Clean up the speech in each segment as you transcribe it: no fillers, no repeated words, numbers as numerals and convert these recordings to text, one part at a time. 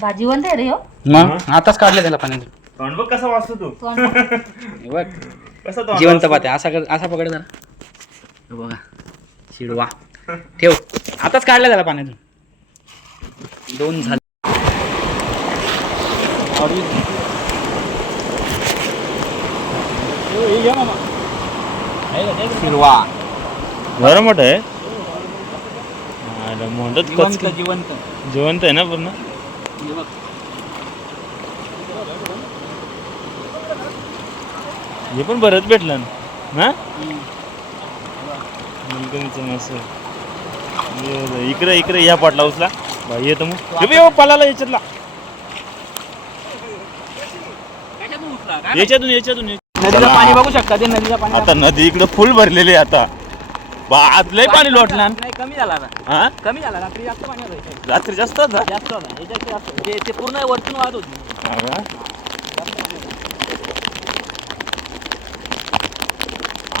भाजीवंत आहे रे हो. मग आताच काढले त्याला पाण्यातून. तोंड बघ कसा वाचतो तू. हे बघ कसा तोंड जिवंत वाचतो? पाते असा पकड जरा. हे बघा शिडवा ठेव. आताच काढलं त्याला पाण्यातून. 2 झाले. शिडवा बरं मोठं आहे. अरे मोठंच कचकन. जिवंत. जिवंत आहे ना पूर्ण. हे बघ. हे पण बरंच भेटलं ना. मस्त. इकडे इकडे या पाटला उचला भाई येतो मग. हे बघ, पालाला याच्यातला. याच्यातून नदीला पाणी बघू शकता ते. नदीला पाणी आता नदी इकडे फुल भरलेली आहे आता. आज लय पाणी लोटलं. नाही कमी झाला आता. हा कमी झाला. रात्री जास्त पाणी होतं इथे. रात्री जास्त होता. जास्त होता. याच्यात जास्त. ते पूर्ण वरतून वाहत होती.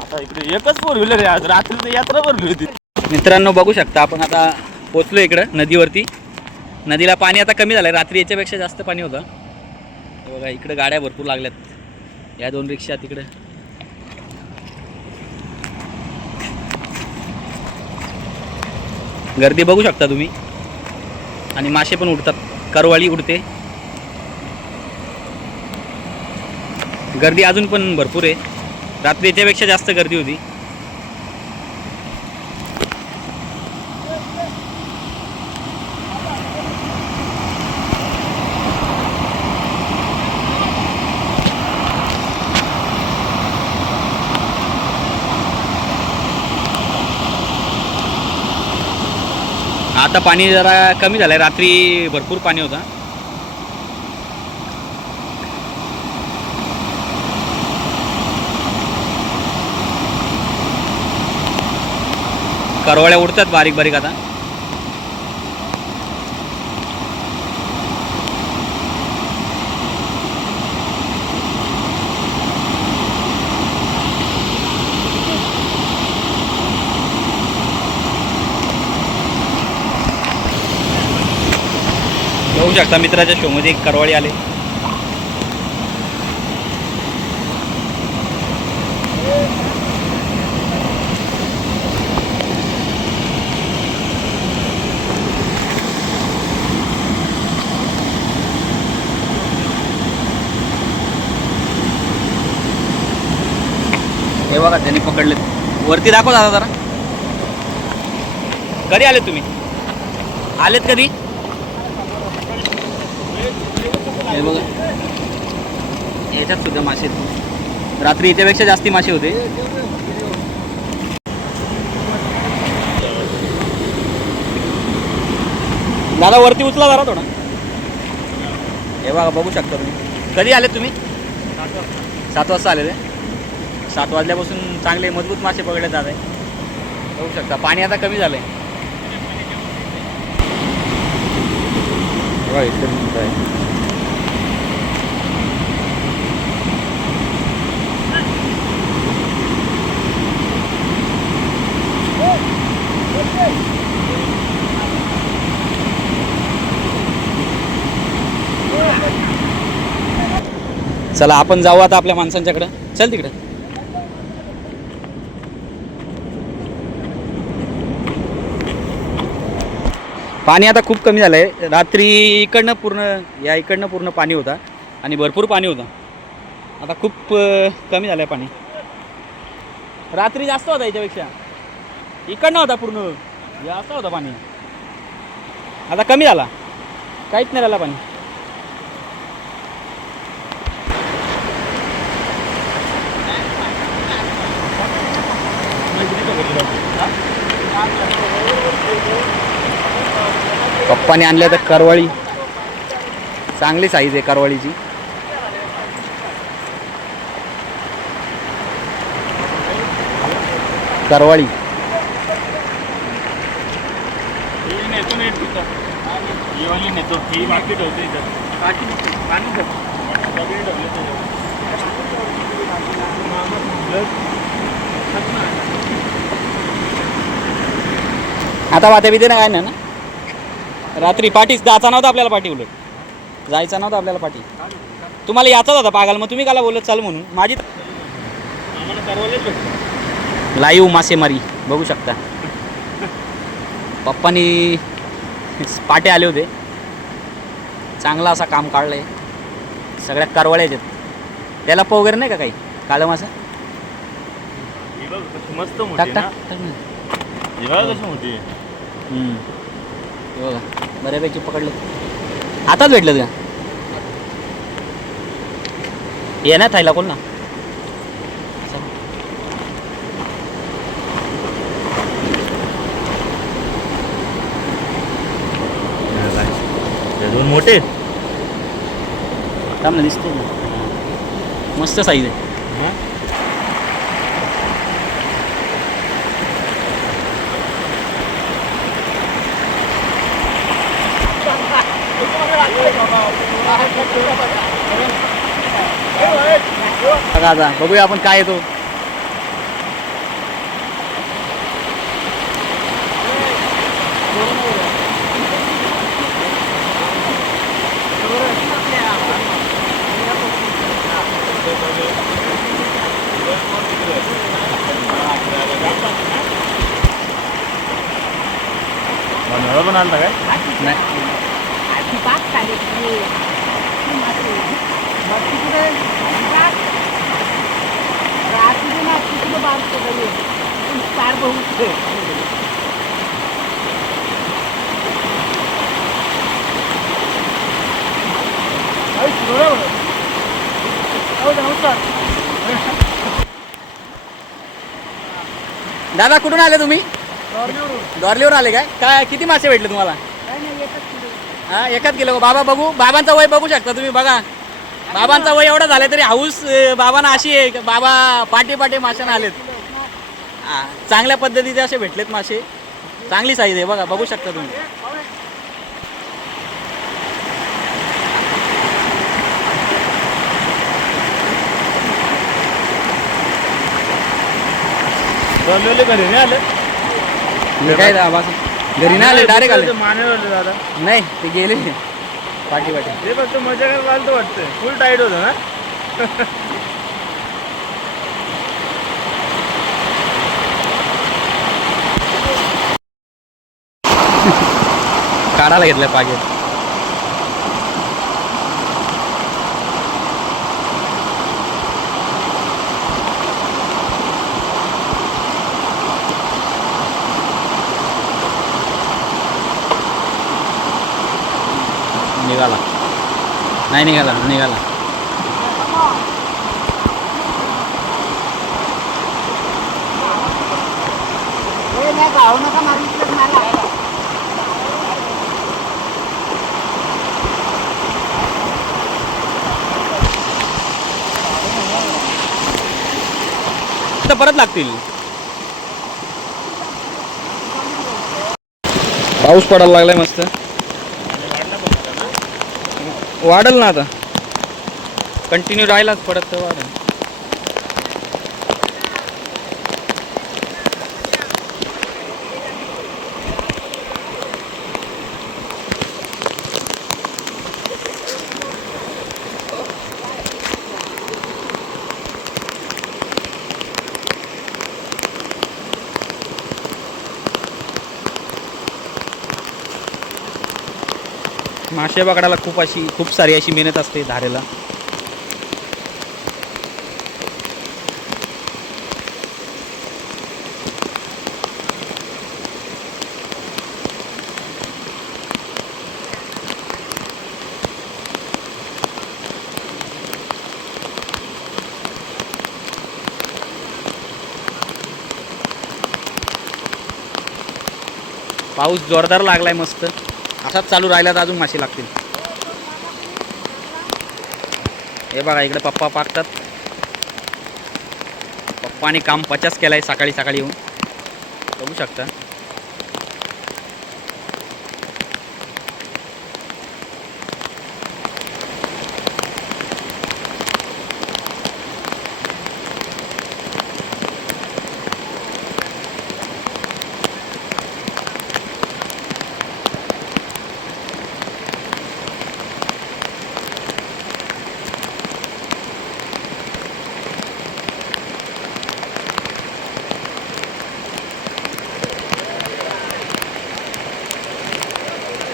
आता इकडे एकच फोर व्हीलर आहे. आज रात्री तर यात्रा भरली होती. मित्रांनो बघू शकता आपण आता पोचलो इकडं नदीवरती. नदीला पाणी आता कमी झालंय. रात्री याच्यापेक्षा जास्त पाणी होतं. बघा इकडे गाड्या भरपूर लागल्यात. या 2 रिक्षा तिकडे. गर्दी बघू शकता तुम्ही. आणि मासे पण उडतात. करवाळी उडते. गर्दी अजून पण भरपूर आहे. रात्री याच्यापेक्षा जास्त गर्दी होती. आता पाणी जरा कमी झालंय. रात्री भरपूर पाणी होता. करवळ्या उडतात बारीक बारीक आता. बघू शकता मित्राच्या शोमध्ये एक करवाळी आले. हे बघा त्यांनी पकडले. वरती दाखव दादा जरा. कधी आलेत तुम्ही? आलेत कधी? हे बघा याच्यात सुद्धा मासे आहेत. रात्री याच्यापेक्षा जास्ती मासे होते. दादा वरती उचला जरा थोडा. हे बघा बघू शकता तुम्ही. कधी आलेत तुम्ही? 7 वाजता आलेले. 7 वाजल्यापासून चांगले मजबूत मासे पकडले जात आहे. बघू शकता पाणी आता कमी झालंय. चला आपण जाऊ आता आपल्या माणसांच्याकडं. चल तिकडं. पाणी आता खूप कमी झालं आहे. रात्री इकडनं पूर्ण पाणी होता आणि भरपूर पाणी होतं. आता खूप कमी झालं आहे पाणी. रात्री जास्त होता याच्यापेक्षा. इकडनं होता पूर्ण जास्त होता पाणी. आता कमी झाला. काहीच नाही राहिला पाणी. पप्पाने आणल्या तर करवाळी. चांगली साईज आहे करवाळीची. करवाळी आता वाट्या बिते काय ना. रात्री पाठीच जायचा नव्हता आपल्याला. पाठी उलट जायचा नव्हता आपल्याला पाठी. तुम्हाला याचाच होता पागाल, मग तुम्ही काला बोलत चाल म्हणून. माझी लाईव्ह मासेमारी बघू शकता. पप्पानी पाटे आले होते, चांगला असा काम काढलंय. सगळ्या करवळ्याच आहेत. त्याला पो वगैरे नाही का काही काळं मासा? मस्त टाक मोठी ना. टाक टाक ना. ही बघा कशी मोठी आहे. हे बघा बऱ्यापैकी पकडले. आताच भेटलं का? ये ना थायला कोण ना. हे दोन मोठे आहेत. थांब ना, दिसते ना. मस्त साईज आहे. हा? बघा आता बघूया आपण काय येतो. बनवायला पण आलता काय? नाही दादा कुठून आले तुम्ही? डॉर्लीवरून आले काय? काय किती मासे भेटले तुम्हाला? हा एकच किलो. बाबा बघू, बाबांचा वय बघू शकता तुम्ही. बघा बाबांचा वय एवढा झाला तरी हाऊस बाबांना अशी आहे. बाबा पाटे पाटे माशांना आलेत. हा चांगल्या पद्धतीचे असे भेटलेत मासे. चांगली साईज आहे बघा, बघू शकता तुम्ही. बनवले घरी नाही आलं. मी काय आवाज घरी नाही आले, डायरेक्ट आले. मानेवर दादा नाही ते गेले पाठी पाठी. ते फक्त मजा करायला आलं तर वाटतं. फुल टाईट होतं ना. काढायला घेतलं पागे. निघाला नाही, निघाला निघाला. तर परत लागतील. पाऊस पडायला लागलाय मस्त. वाढल ना आता, कंटिन्यू राहिलाच पडत तर वाढेल. मासे पकडायला खूप सारी अशी मेहनत असते धारेला. पाऊस जोरदार लागलाय मस्त. असाच चालू राहिला तर अजून मासे लागतील. हे बघा इकडे पप्पा पाकतात. पप्पाने काम 50 केलाय सकाळी सकाळी येऊन, बघू शकता.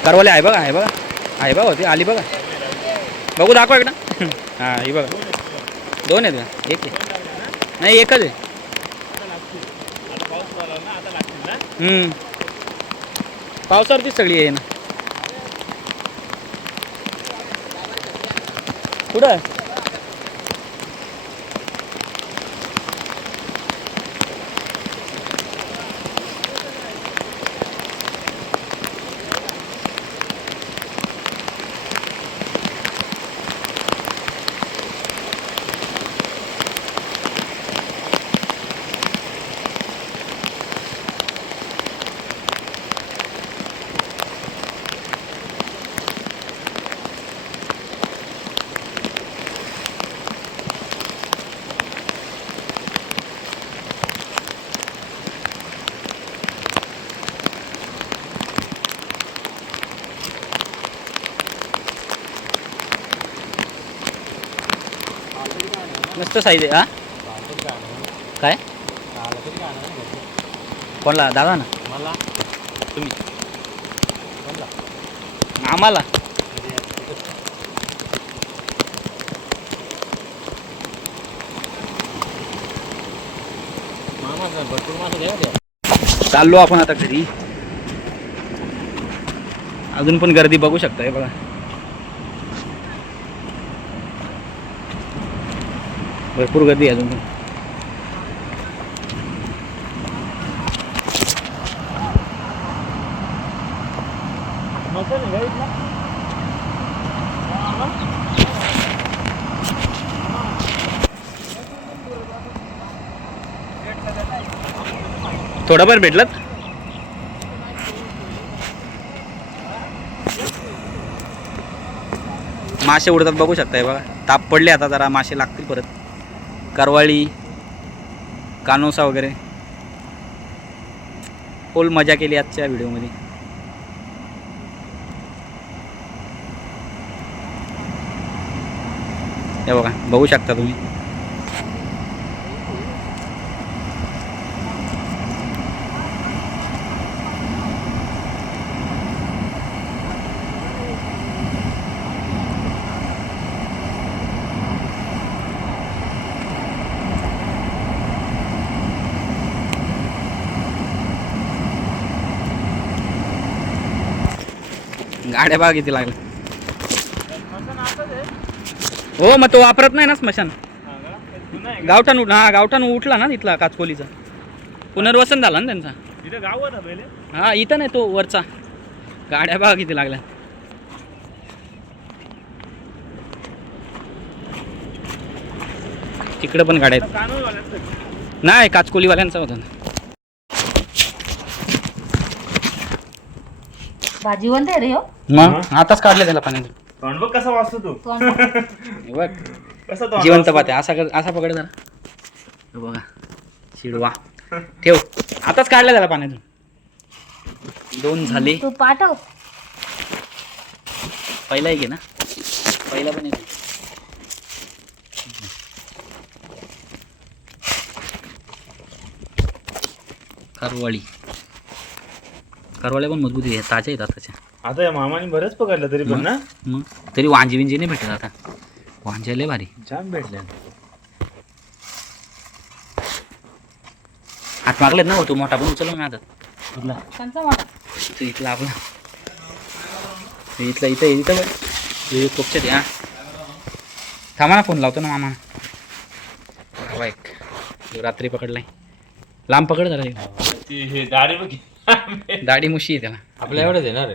करवाले आहे बघा, आहे बघा, आहे बघा, होती आली बघा. बघू दाखवा इकडं. हां ही बघा, 2 आहेत का? एक आहे, नाही एकच आहे. पावसावरतीच सगळी आहे ना. कुठं मस्त साईज आहे. हा काय कोणला दादा ना मला तुम्ही आम्हाला भरपूर माणसं द्या. चाललो आपण आता घरी. अजून पण गर्दी बघू शकताय बघा. भरपूर गर्दी आहे अजून पण. थोडंफार भेटलं. मासे उडतात बघू शकताय बघा. ताप पडले आता, जरा मासे लागतील परत. करवाळी, कानोसा वगैरे. फुल मजा केली आजच्या व्हिडिओमध्ये. हे बघा, बघू शकता तुम्ही. गाड्या बघा किती लागल्या. हो मग तो वापरत नाही ना स्मशान. गावठाण गावठाण उठला ना तिथला काचकोलीचा. पुनर्वसन झाला ना त्यांचा. इथं गाव होता पहिले. हा इथं नाही, तो वरचा. गाड्या बघा किती लागल्या. तिकडे पण गाड्या आहेत. नाही काचकोलीवाल्यांचा होता ना. भाजी बनते रे हो. मग आताच काढले त्याला पाण्यात. तोंड बघ कसा वाचतो तू. बघ कसा तोंड जिवंत पाहते. असा पकड जरा. हे बघा शिडवा ठेव. आताच काढलं त्याला पाण्यातून. 2 झाले. तू पाठव. पहिला एक आहे ना, पहिला पण एक. करवाळी, करवाळ्या पण मजबूत आहे, ताज्या आहेत आताच्या. आता या मामाने बरंच पकडलं तरी पण ना. मग तरी वांजी विंजी नाही भेटत आता. वांजे लय भारी. जाम भेटले. हात मागलेत ना. तू मोठा पण उचलला मी आता. कुठला त्यांचा मोठा. इथला आपला. इथलं इथं इथं हे कोपच्यात. हा थांबा ना, फोन लावतो ना मामा. हवा एक रात्री पकडलाय. लांब पकड जरा. ती हे दाढी बघ. दाढी मुशी आहे त्याला. आपल्या एवढंच येणार.